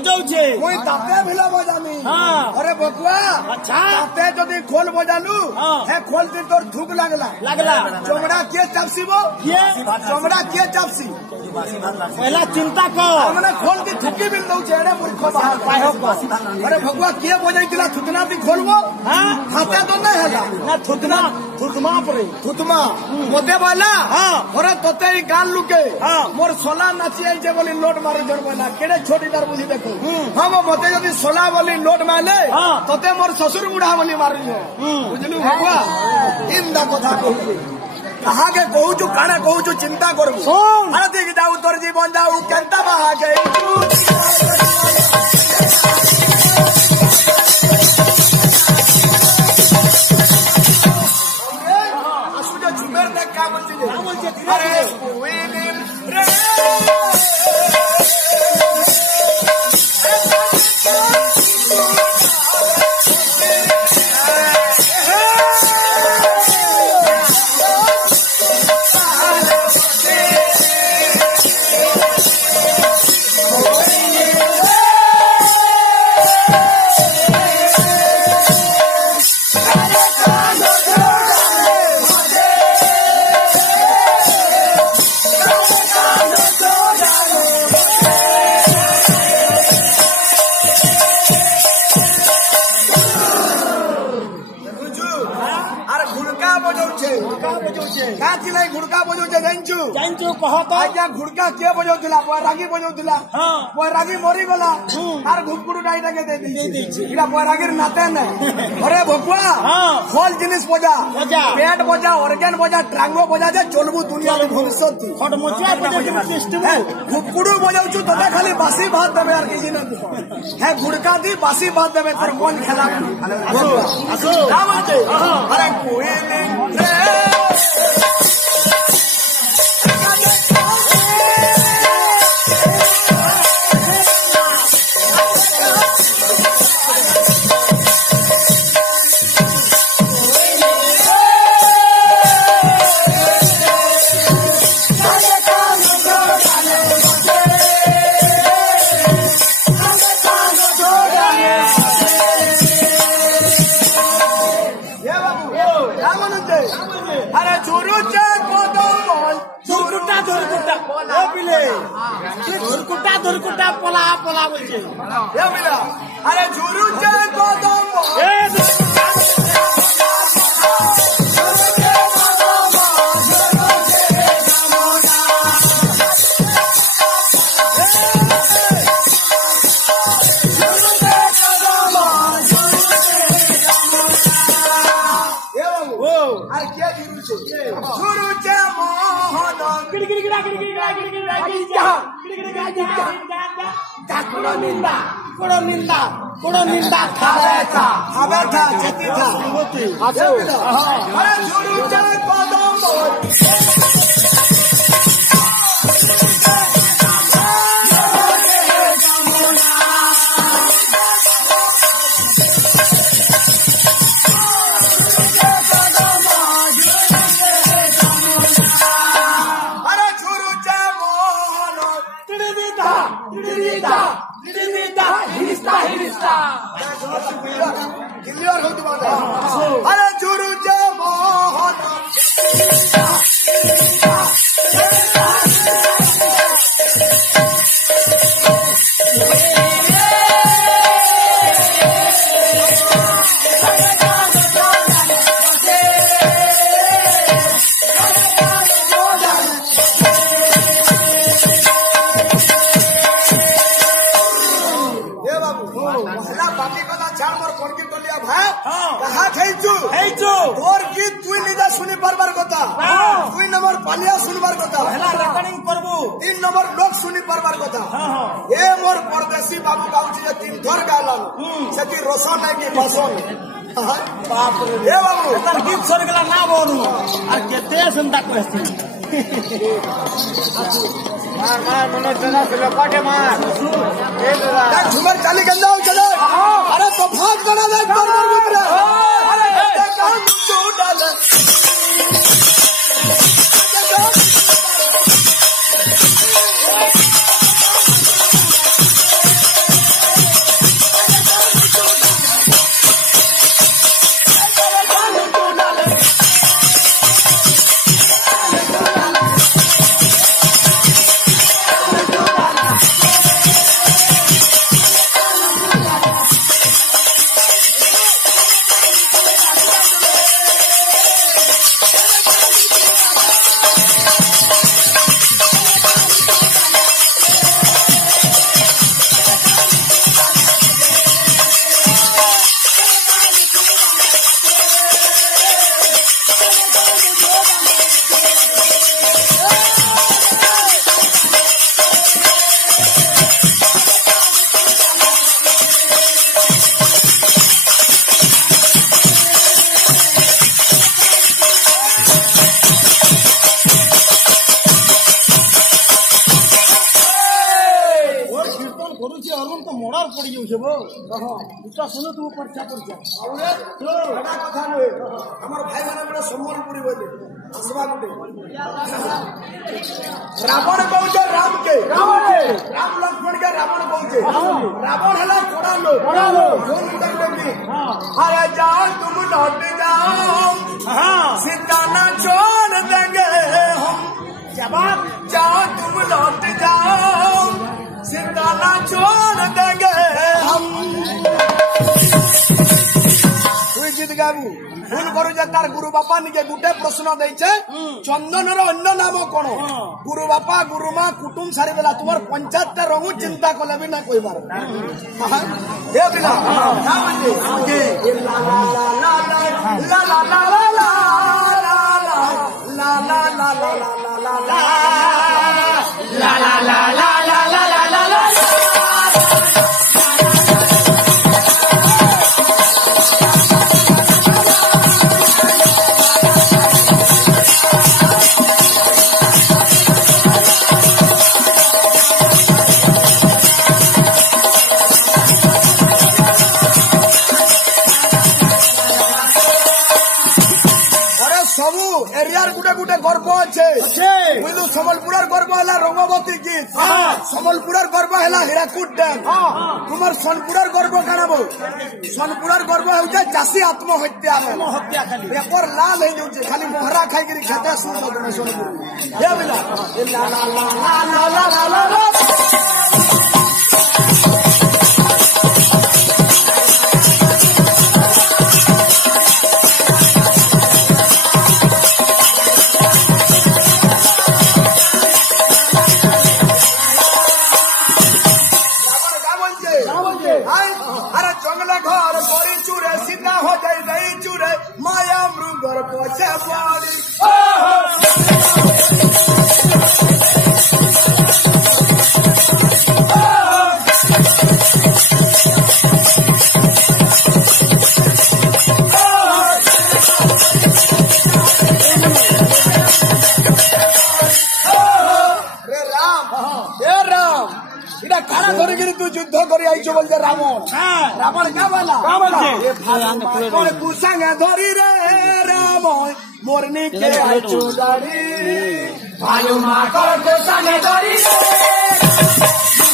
बजाऊचे मुई ताते भिला बजानी हाँ अरे बकुआ अच्छा ताते जदि खोल बजालू हे खोल ती तोर थूक लागला चमड़ा के चापसी वो चमड़ा के चापसी पहला चिंता कर हमने खोल की थुकी बिल दऊ छेड़े मूर्ख बाहर अरे भगवा के बजाइतिला थुतना भी खोलबो हां खाते तो नहीं हैला ना थुतमा परे थुतमा मते वाला हां अरे तोते ही गाल लुके हां मोर सोला नाची आई जे बोली लोट मारे जड़ बोला केड़े छोटी दार बुझी देखो हम मते जदी सोला बोली लोट माले तोते मोर ससुर बुढ़ा बोली मारियो बुझलु भगवा इंदा कथा कहू कहा के कहू छु काना कहू छु चिंता करबू अरे देख जाऊ तोर जीवन जाऊ केंता बहा के असुजे झुमेर देख का बोलती अरे विलिम रे आज्ञा घुड़का के बजाउला बैरागी बजाउला बैरागी मरी गला आर घुड़कुड़ू डाई दे दी इला बैरागीर नाते न अरे भकुआ खोल जिनिस बजा पेट बजा ऑर्गन बजा ट्रांगो बजा जे चलबू दुनिया में भविष्य फट मचिया बजा सिस्टम घुड़कुड़ू बजाउछु तोते खाली बासी भात देबे यार किसी ने है घुड़का दी बासी भात देबे पर कौन खेला असो का बोलते अरे कोई रे धुरकुटा पला बोलছে अरे झुरु कदम कोड़ो निंदा खावेथा छती था अरे झुरु कदम अरे झुरु मोहन तोर गीत तुई निजा सुनी पारबार कथा दुई नंबर पालिया सुनबार कथा रेकर्डिंग करबू 3 नंबर लोक सुनी पारबार कथा ए मोर परदेसी बाबू गाउची जे 3 थर गालन सेकी रोशन है कि भाषण बाप रे ए बाबू एतर गीत सर गेला ना बोलू और केते सुनता कहती मार मनो जना से लपाटे मार ए दादा झुमर चाली गंदा चलो अरे तो भाग बना दे बरबर मित्र अरे काम तो डाल पड़ी जाऊे वो दुटा सुनो तू पर्चा पर्चा एटा कथा नुहे हमर भाई माने बड़े सम्बलपुरी बोले आसवा गुटे रावण कहूचे राम के राम लक्ष्मण के रावण कहूचे रावण हला कोड़ा लो अरे जाओ तुम लौट जाओ सीता ना छोड़ देंगे हम जवाब जाओ तुम लौट जाओ सीता ना छोड़ देंगे हम सुजीत बाबू भूल करू तार गुरु बापा निजे गुटे प्रश्न देचे चंदन अन्य नाम कौन गुरु बापा गुरु माँ कुटुम सारी देला तुम पंचायत रहू चिंता कले भी ना कोई बार सम्बलपुर गर्व है रंगवती गीत सम्बलपुर गर्व है हीराकुद डैम तुम सोनपुर गर्व काण बो सोनपुर गर्व हो चाषी आत्महत्या पेपर लाल हो जाऊे खाली मोहरा खाई खेते सुन सोनपुर अरे जंगल घर बड़ी चूरे सीधा हो जाए गई चूरे माया मृगर पछे पड़ी तू युद्ध कर बोलते रावण क्या बोला कुसंग धरी रे राम मोरनी के चुदारी भाई माँ को कुसंग धरी रे